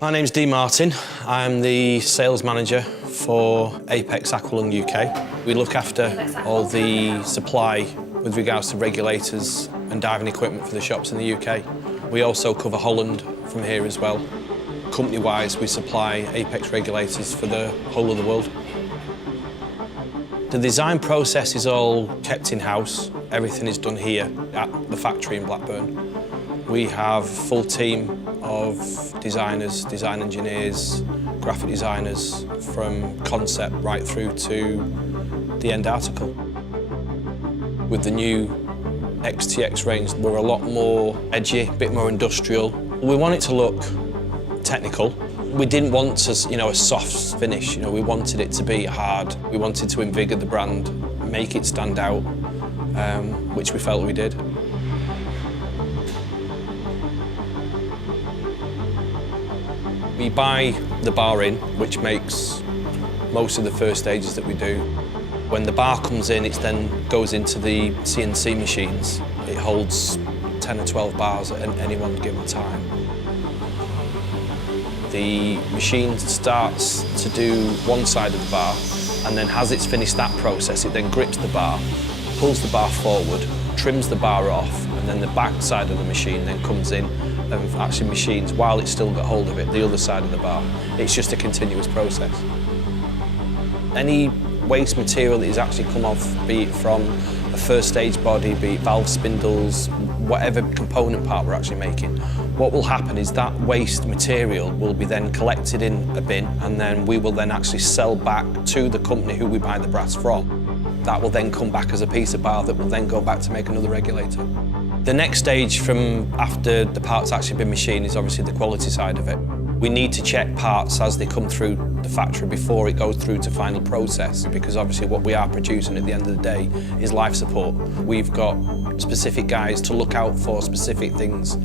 My name's Dean Martin. I'm the sales manager for Apeks Aqualung UK. We look after all the supply with regards to regulators and diving equipment for the shops in the UK. We also cover Holland from here as well. Company-wise, we supply Apeks regulators for the whole of the world. The design process is all kept in-house. Everything is done here at the factory in Blackburn. We have a full team of designers, design engineers, graphic designers, from concept right through to the end article. With the new XTX range, we're a lot more edgy, a bit more industrial. We want it to look technical. We didn't want a soft finish. We wanted it to be hard. We wanted to invigorate the brand, make it stand out, which we felt we did. We buy the bar in, which makes most of the first stages that we do. When the bar comes in, it then goes into the CNC machines. It holds 10 or 12 bars at any one given time. The machine starts to do one side of the bar, and then as it's finished that process, it then grips the bar, pulls the bar forward, trims the bar off, and then the back side of the machine then comes in and actually machines, while it's still got hold of it, the other side of the bar. It's just a continuous process. Any waste material that is actually come off, be it from a first stage body, be it valve spindles, whatever component part we're actually making, what will happen is that waste material will be then collected in a bin, and then we will then actually sell back to the company who we buy the brass from. That will then come back as a piece of bar that will then go back to make another regulator. The next stage from after the part's actually been machined is obviously the quality side of it. We need to check parts as they come through the factory before it goes through to final process, because obviously what we are producing at the end of the day is life support. We've got specific guys to look out for specific things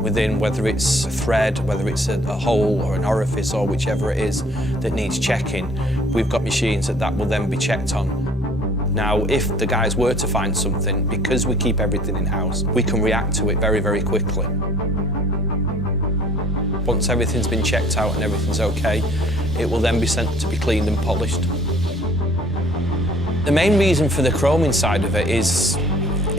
within, whether it's a thread, whether it's a hole or an orifice or whichever it is that needs checking. We've got machines that will then be checked on. Now, if the guys were to find something, because we keep everything in-house, we can react to it very, very quickly. Once everything's been checked out and everything's okay, it will then be sent to be cleaned and polished. The main reason for the chroming side of it is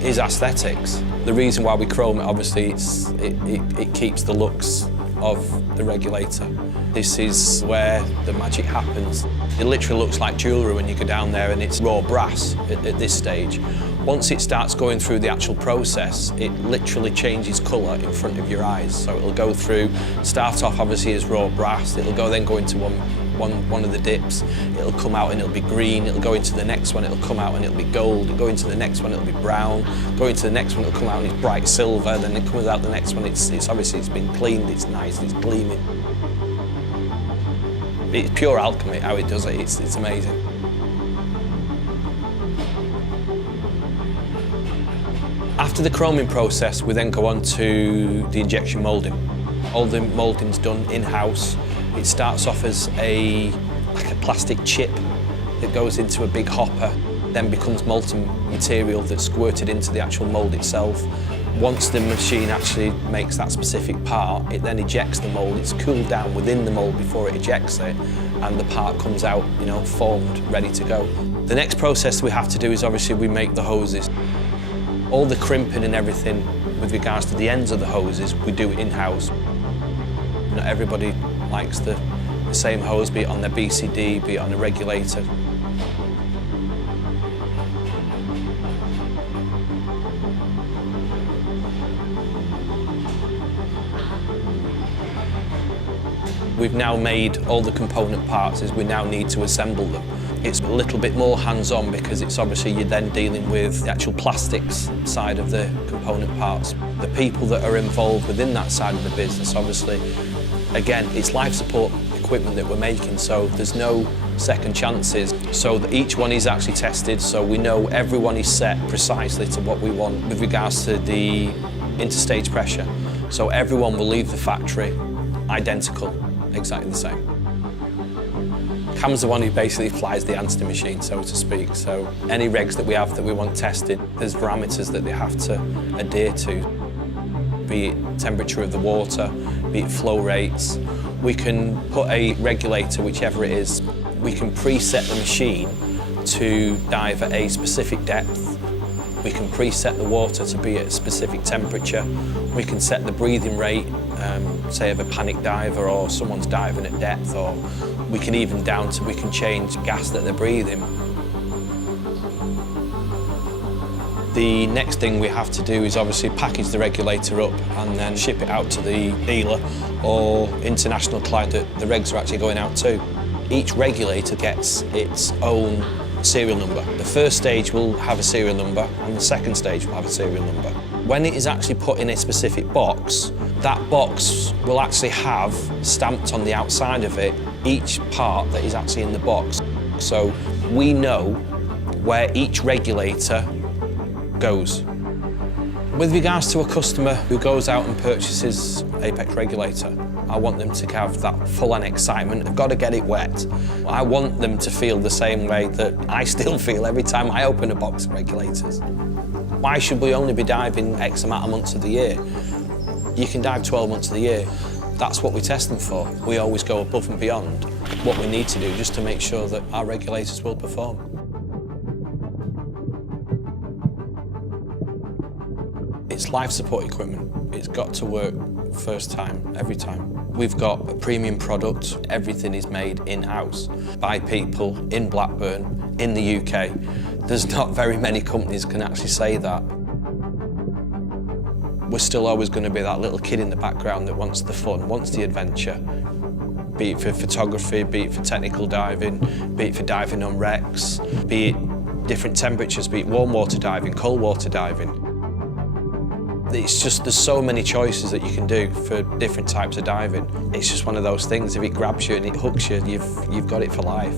aesthetics. The reason why we chrome it, obviously, it keeps the looks of the regulator. This is where the magic happens. It literally looks like jewellery when you go down there, and it's raw brass at this stage. Once it starts going through the actual process, it literally changes colour in front of your eyes. So it'll go through, start off obviously as raw brass, it'll then go into one of the dips, it'll come out and it'll be green, it'll go into the next one, it'll come out and it'll be gold, it'll go into the next one, it'll be brown, go into the next one, it'll come out and it's bright silver, then it comes out the next one, it's obviously it's been cleaned, it's nice, it's gleaming. It's pure alchemy how it does it, it's amazing. After the chroming process, we then go on to the injection moulding. All the moulding's done in-house. It starts off as like a plastic chip that goes into a big hopper, then becomes molten material that's squirted into the actual mould itself. Once the machine actually makes that specific part, it then ejects the mould. It's cooled down within the mould before it ejects it, and the part comes out, formed, ready to go. The next process we have to do is obviously we make the hoses. All the crimping and everything with regards to the ends of the hoses, we do it in-house. Not everybody likes the same hose, be it on their BCD, be it on a regulator. We've now made all the component parts as we now need to assemble them. It's a little bit more hands-on because it's obviously you're then dealing with the actual plastics side of the component parts. The people that are involved within that side of the business, obviously, again, it's life support equipment that we're making, so there's no second chances. So that each one is actually tested, so we know everyone is set precisely to what we want with regards to the interstage pressure. So everyone will leave the factory identical, exactly the same. Cam's the one who basically flies the answer machine, so to speak. So any regs that we have that we want tested, there's parameters that they have to adhere to, be it temperature of the water, be it flow rates, We can put a regulator, whichever it is. We can preset the machine to dive at a specific depth. We can preset the water to be at a specific temperature. We can set the breathing rate, say of a panic diver or someone's diving at depth, or we can even we can change gas that they're breathing. The next thing we have to do is obviously package the regulator up and then ship it out to the dealer or international client that the regs are actually going out to. Each regulator gets its own serial number. The first stage will have a serial number and the second stage will have a serial number. When it is actually put in a specific box, that box will actually have stamped on the outside of it each part that is actually in the box. So we know where each regulator goes. With regards to a customer who goes out and purchases Apeks regulator, I want them to have that full-on excitement. They've got to get it wet. I want them to feel the same way that I still feel every time I open a box of regulators. Why should we only be diving X amount of months of the year? You can dive 12 months of the year. That's what we test them for. We always go above and beyond what we need to do just to make sure that our regulators will perform. It's life support equipment. It's got to work first time, every time. We've got a premium product. Everything is made in-house by people in Blackburn, in the UK. There's not very many companies can actually say that. We're still always going to be that little kid in the background that wants the fun, wants the adventure. Be it for photography, be it for technical diving, be it for diving on wrecks, be it different temperatures, be it warm water diving, cold water diving. It's just, there's so many choices that you can do for different types of diving. It's just one of those things, if it grabs you and it hooks you, you've got it for life.